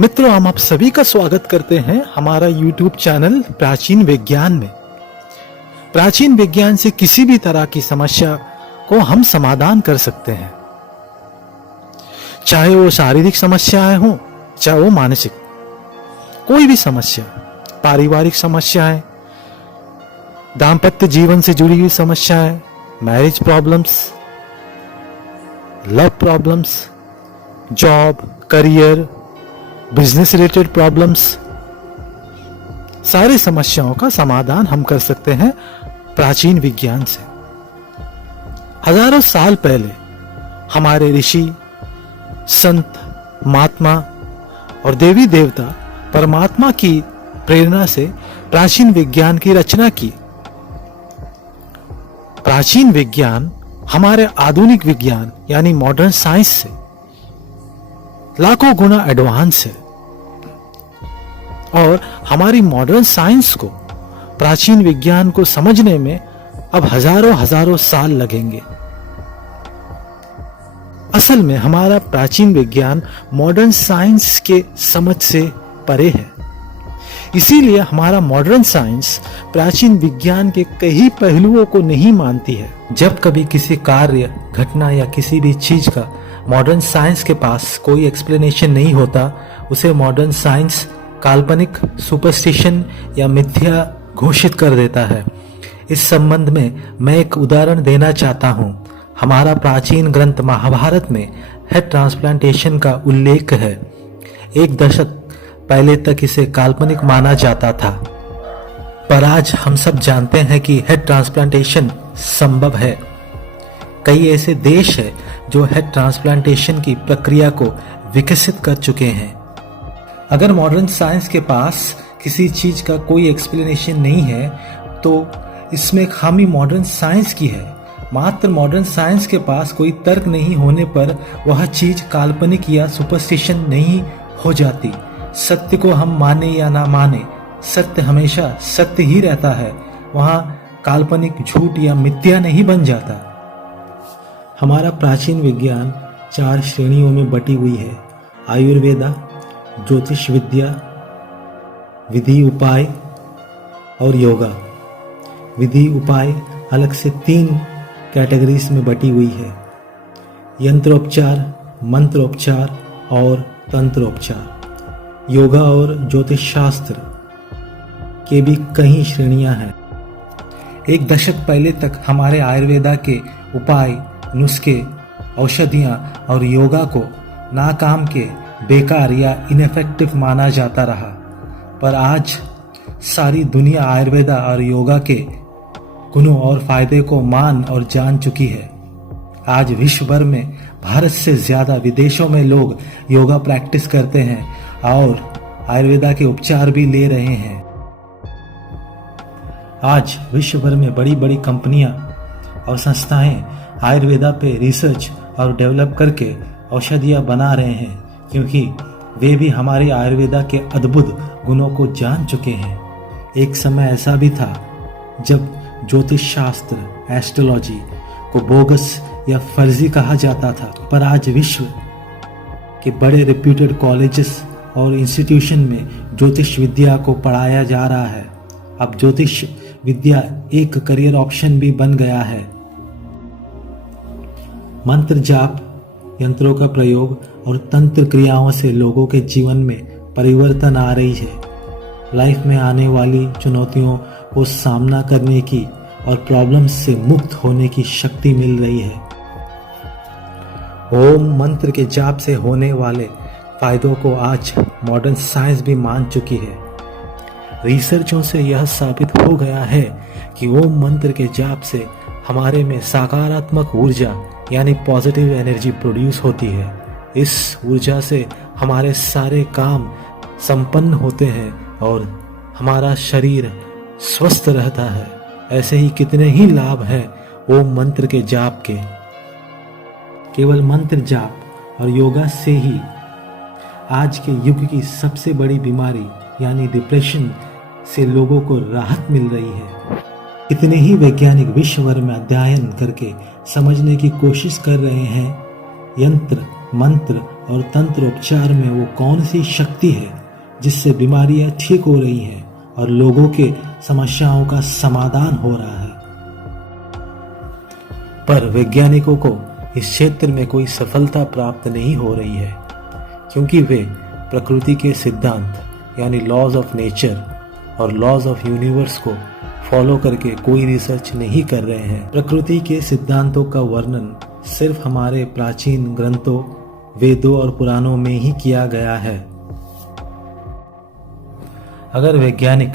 मित्रों, हम आप सभी का स्वागत करते हैं हमारा YouTube चैनल प्राचीन विज्ञान में। प्राचीन विज्ञान से किसी भी तरह की समस्या को हम समाधान कर सकते हैं, चाहे वो शारीरिक समस्याएं हो, चाहे वो मानसिक, कोई भी समस्या, पारिवारिक समस्याएं, दाम्पत्य जीवन से जुड़ी हुई समस्याएं, marriage problems, love problems, job, career, business related problems, सारी समस्याओं का समाधान हम कर सकते हैं प्राचीन विज्ञान से। हजारों साल पहले हमारे ऋषि, संत, महात्मा और देवी देवता परमात्मा की प्रेरणा से प्राचीन विज्ञान की रचना की। प्राचीन विज्ञान हमारे आधुनिक विज्ञान यानी मॉडर्न साइंस से लाखों गुना एडवांस है और हमारी मॉडर्न साइंस को प्राचीन विज्ञान को समझने में अब हजारों साल लगेंगे। असल में हमारा प्राचीन विज्ञान मॉडर्न साइंस के समझ से परे है। इसीलिए हमारा मॉडर्न साइंस प्राचीन विज्ञान के कई पहलुओं को नहीं मानती है। जब कभी किसी कार्य, घटना या किसी भी चीज का मॉडर्न साइंस के पास कोई एक्सप्लेनेशन नहीं होता, उसे मॉडर्न साइंस काल्पनिक, सुपरस्टिशन या मिथ्या घोषित कर देता है। इस संबंध में मैं एक उदाहरण देना चाहता हूँ। हमारा प्राचीन ग्रंथ महाभारत में हेड ट्रांसप्लांटेशन का उल्लेख है। एक दशक पहले तक इसे काल्पनिक माना जाता था, पर आज हम सब जानते हैं कि हेड ट्रांसप्लांटेशन संभव है। कई ऐसे देश हैं जो हेड ट्रांसप्लांटेशन की प्रक्रिया को विकसित कर चुके हैं। अगर मॉडर्न साइंस के पास किसी चीज का कोई एक्सप्लेनेशन नहीं है तो इसमें खामी मॉडर्न साइंस की है। मात्र मॉडर्न साइंस के पास कोई तर्क नहीं होने पर वह चीज काल्पनिक या सुपरस्टिशन नहीं हो जाती। सत्य को हम माने या ना माने, सत्य हमेशा सत्य ही रहता है। वहां काल्पनिक झूठ या मिथ्या नहीं बन जाता। हमारा प्राचीन विज्ञान 4 श्रेणियों में बटी हुई है: आयुर्वेदा, ज्योतिष विद्या, विधि उपाय और योगा। विधि उपाय अलग से 3 कैटेगरीज में बटी हुई है: यंत्रोपचार, मंत्रोपचार और तंत्रोपचार। योगा और ज्योतिष शास्त्र के भी कई श्रेणियां हैं। एक दशक पहले तक हमारे आयुर्वेदा के उपाय, नुस्खे, औषधियां और योगा को नाकाम के, बेकार या इनफेक्टिव माना जाता रहा, पर आज सारी दुनिया आयुर्वेदा और योगा के गुणों और फायदे को मान और जान चुकी है। आज विश्व भर में भारत से ज्यादा विदेशों में लोग योगा प्रैक्टिस करते हैं और आयुर्वेदा के उपचार भी ले रहे हैं। आज विश्व भर में बड़ी बड़ी कंपनियां और संस्थाएं आयुर्वेदा पे रिसर्च और डेवलप करके औषधियां बना रहे हैं, क्योंकि वे भी हमारे आयुर्वेदा के अद्भुत गुणों को जान चुके हैं। एक समय ऐसा भी था जब ज्योतिष शास्त्र, एस्ट्रोलॉजी को बोगस या फर्जी कहा जाता था, पर आज विश्व के बड़े रेप्यूटेड कॉलेजेस और इंस्टीट्यूशन में ज्योतिष विद्या को पढ़ाया जा रहा है। अब ज्योतिष विद्या एक करियर ऑप्शन भी बन गया है। मंत्र जाप, यंत्रों का प्रयोग और तंत्र क्रियाओं से लोगों के जीवन में परिवर्तन आ रही है। लाइफ में आने वाली चुनौतियों को सामना करने की और प्रॉब्लम्स से मुक्त होने की शक्ति मिल रही है। ओम मंत्र के जाप से होने वाले फायदों को आज मॉडर्न साइंस भी मान चुकी है। रिसर्चों से यह साबित हो गया है कि ओम मंत्र के जाप से हमारे में सकारात्मक ऊर्जा यानी पॉजिटिव एनर्जी प्रोड्यूस होती है। इस ऊर्जा से हमारे सारे काम संपन्न होते हैं और हमारा शरीर स्वस्थ रहता है। ऐसे ही कितने ही लाभ हैं ओम मंत्र के जाप के। केवल मंत्र जाप और योगा से ही आज के युग की सबसे बड़ी बीमारी यानी डिप्रेशन से लोगों को राहत मिल रही है। कितने ही वैज्ञानिक विश्व भर में अध्ययन करके समझने की कोशिश कर रहे हैं यंत्र मंत्र और तंत्र उपचार में वो कौन सी शक्ति है जिससे बीमारियां ठीक हो रही हैं और लोगों के समस्याओं का समाधान हो रहा है। पर वैज्ञानिकों को इस क्षेत्र में कोई सफलता प्राप्त नहीं हो रही है, क्योंकि वे प्रकृति के सिद्धांत यानी लॉज ऑफ नेचर और लॉज ऑफ यूनिवर्स को फॉलो करके कोई रिसर्च नहीं कर रहे हैं। प्रकृति के सिद्धांतों का वर्णन सिर्फ हमारे प्राचीन ग्रंथों, वेदों और पुराणों में ही किया गया है। अगर वैज्ञानिक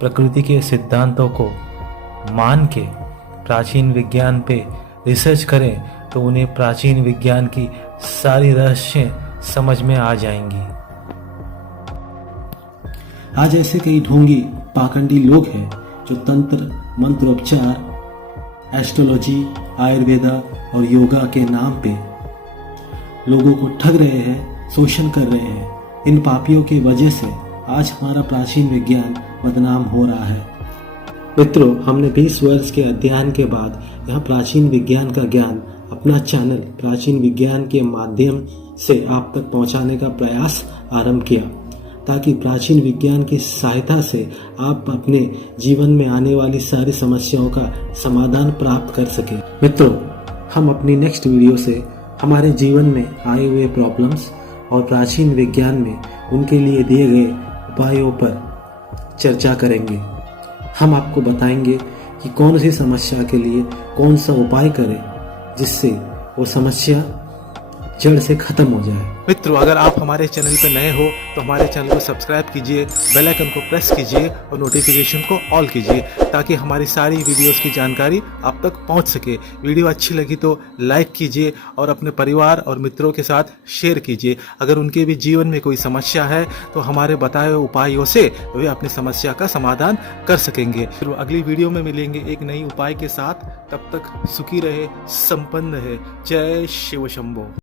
प्रकृति के सिद्धांतों को मान के प्राचीन विज्ञान पे रिसर्च करें तो उन्हें प्राचीन विज्ञान की सारी रहस्य समझ में आ जाएंगी। आज ऐसे कई ढोंगी पाखंडी लोग हैं जो तंत्र, मंत्रोपचार, एस्ट्रोलॉजी, आयुर्वेदा और योगा के नाम पे लोगों को ठग रहे हैं, शोषण कर रहे हैं। इन पापियों की वजह से आज हमारा प्राचीन विज्ञान बदनाम हो रहा है। मित्रों, हमने 20 वर्ष के अध्ययन के बाद यहाँ प्राचीन विज्ञान का ज्ञान अपना चैनल प्राचीन विज्ञान के माध्यम से आप तक पहुँचाने का प्रयास आरंभ किया, ताकि प्राचीन विज्ञान की सहायता से आप अपने जीवन में आने वाली सारी समस्याओं का समाधान प्राप्त कर सकें। मित्रों, हम अपनी नेक्स्ट वीडियो से हमारे जीवन में आए हुए प्रॉब्लम्स और प्राचीन विज्ञान में उनके लिए दिए गए उपायों पर चर्चा करेंगे। हम आपको बताएंगे कि कौन सी समस्या के लिए कौन सा उपाय करें जिससे वो समस्या जड़ से खत्म हो जाए। मित्रों, अगर आप हमारे चैनल पर नए हो तो हमारे चैनल को सब्सक्राइब कीजिए, बेल आइकन को प्रेस कीजिए और नोटिफिकेशन को ऑल कीजिए, ताकि हमारी सारी वीडियोस की जानकारी आप तक पहुंच सके। वीडियो अच्छी लगी तो लाइक कीजिए और अपने परिवार और मित्रों के साथ शेयर कीजिए। अगर उनके भी जीवन में कोई समस्या है तो हमारे बताए हुए उपायों से वे अपनी समस्या का समाधान कर सकेंगे। फिर अगली वीडियो में मिलेंगे एक नई उपाय के साथ। तब तक सुखी रहे, संपन्न रहे। जय शिव शंभो।